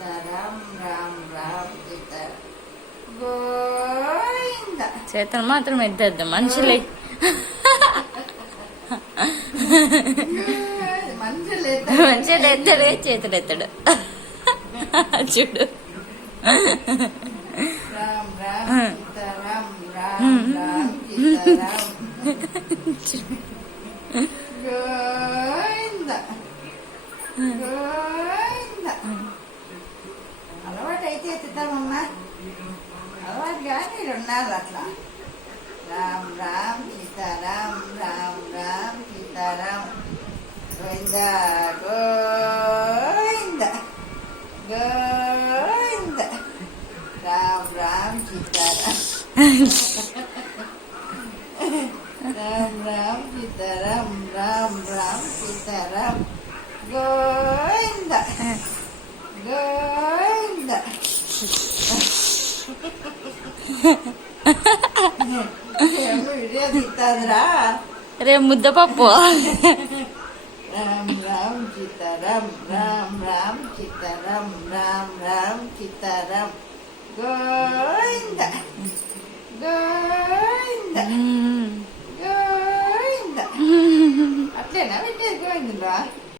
సీతారాం రామ్ రామ్ సీతారాం గోవింద. చేతులు మాత్రం ఎత్తద్దు మనుషులే. మనుషులు ఎత్తాడు చేతులు ఎత్తాడు చూడు. రామ్ రామ్ సీతారాం రామ్ రామ్ సీతారాం గోవింద గోవింద. అలవాటు అయితే ఎత్తుతామమ్మా, అలవాటు కానీ 2 నాళ్ళు అట్లా. రామ్ రామ్ సీతారాం రామ్ రామ్ సీతారాం గోవింద గోవింద గోవింద. రామ్ రామ్ సీతారాం రామ్ రామ్ సీతారాం రామ్ రామ్ సీతారాం గోవింద గోవింద. వీడియో తీస్తాదిరా. రేపు ముద్దపప్పు. రామ్ రామ్ సీతారాం రామ్ రామ్ సీతారాం రామ్ రామ్ సీతారాం గోవింద గోవింద గోవింద. అట్లేనా పెట్టేది గోవిందురా?